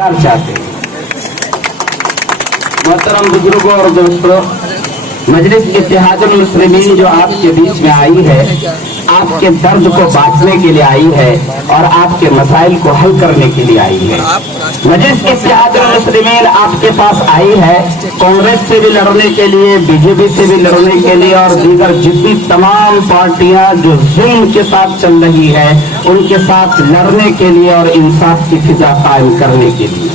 चाहते हैं। मोहतरम बुजुर्गों और दोस्तों, मजलिस इत्तेहादुल मुस्लिमीन जो आपके बीच में आई है, आपके दर्द को बांटने के लिए आई है और आपके मसाइल को हल करने के लिए आई है। मजलिस इत्तेहादुल मुस्लिमीन आपके पास आई है कांग्रेस से भी लड़ने के लिए, बीजेपी से भी लड़ने के लिए और दीगर जितनी तमाम पार्टियां जो जुल्म के साथ चल रही है उनके साथ लड़ने के लिए और इंसाफ की फिजा कायम करने के लिए।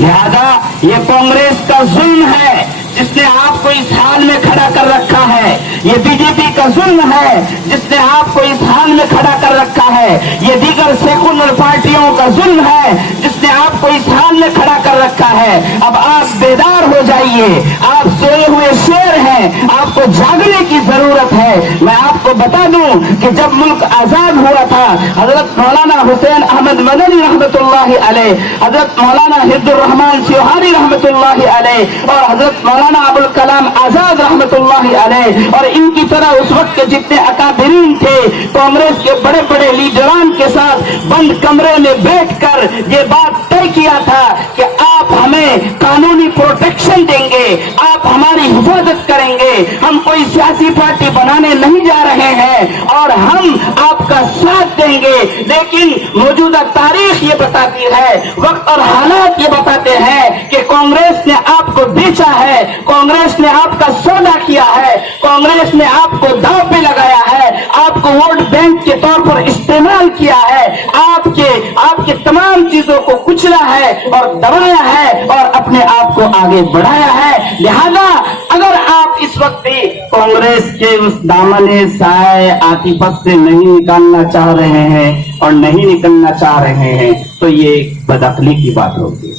लिहाजा ये कांग्रेस का जुल्म है जिसने आपको इस हाल में खड़ा कर रखा है, ये बीजेपी का जुल्म है जिसने आपको इस हाल में खड़ा कर रखा है, ये दीगर सेकुलर पार्टियों का जुल्म है जिसने आपको इस हाल में खड़ा कर रखा है। अब आप बेदार हो जाइए, आप सोए हुए शेर हैं, आपको जागने की जरूरत है। मैं आपको बता दूं कि जब मुल्क आजाद हुआ था, हजरत मौलाना हुसैन अहमद मदनी रहमतुल्लाहि अलैह, हजरत मौलाना हिब्दुर रहमान सिहारी रहमतुल्लाहि अलैह और हजरत मौलाना अबुल कलाम आजाद रहमतुल्लाहि अलैह और इनकी तरह उस वक्त के जितने अकाबिरीन थे, कांग्रेस के बड़े बड़े लीडरान के साथ बंद कमरे में बैठकर ये बात तय किया था कि आप हमें कानूनी प्रोटेक्शन देंगे, आप हमारी हिफाजत करेंगे, हम कोई सियासी पार्टी बनाने नहीं जा रहे हैं और हम आपका साथ देंगे। लेकिन मौजूदा तारीख ये बताती है, वक्त और हालात ये बताते हैं कि कांग्रेस ने आपको बेचा है, कांग्रेस ने आपका सौदा किया है, कांग्रेस ने आपको दांव पे लगाया है, आपको वोट बैंक के तौर पर इस्तेमाल किया है, आपके तमाम चीजों को कुचला है और दबाया है और अपने आप को आगे बढ़ाया है। लिहाजा अगर आप इस वक्त भी कांग्रेस के उस दामने साए आतिफत से नहीं निकालना चाह रहे हैं और नहीं निकलना चाह रहे हैं तो ये बदअक्ली की बात होगी,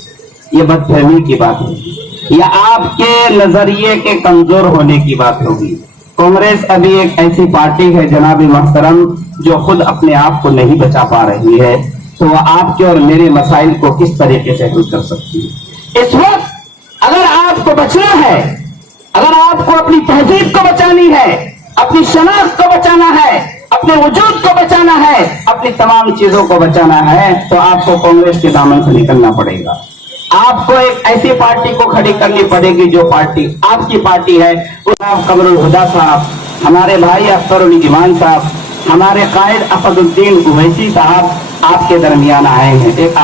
ये बदफहमी की बात होगी, या आपके नजरिए के कमजोर होने की बात होगी। कांग्रेस अभी एक ऐसी पार्टी है जनाब मोहतरम जो खुद अपने आप को नहीं बचा पा रही है, तो वह आपके और मेरे मसाइल को किस तरीके से हल कर सकती है। इस वक्त अगर आपको बचना है, अगर आपको अपनी तहजीब को बचानी है, अपनी शनाख्त को बचाना है, अपने वजूद को बचाना है, अपनी तमाम चीजों को बचाना है, तो आपको कांग्रेस के दामन से निकलना पड़ेगा। आपको एक ऐसी पार्टी को खड़ी करनी पड़ेगी जो पार्टी आपकी पार्टी है। कमरुल हुदा साहब, हमारे भाई अख्तरुल ईमान साहब, हमारे कायद असदुद्दीन उवैसी साहब आपके दरमियान आए हैं। एक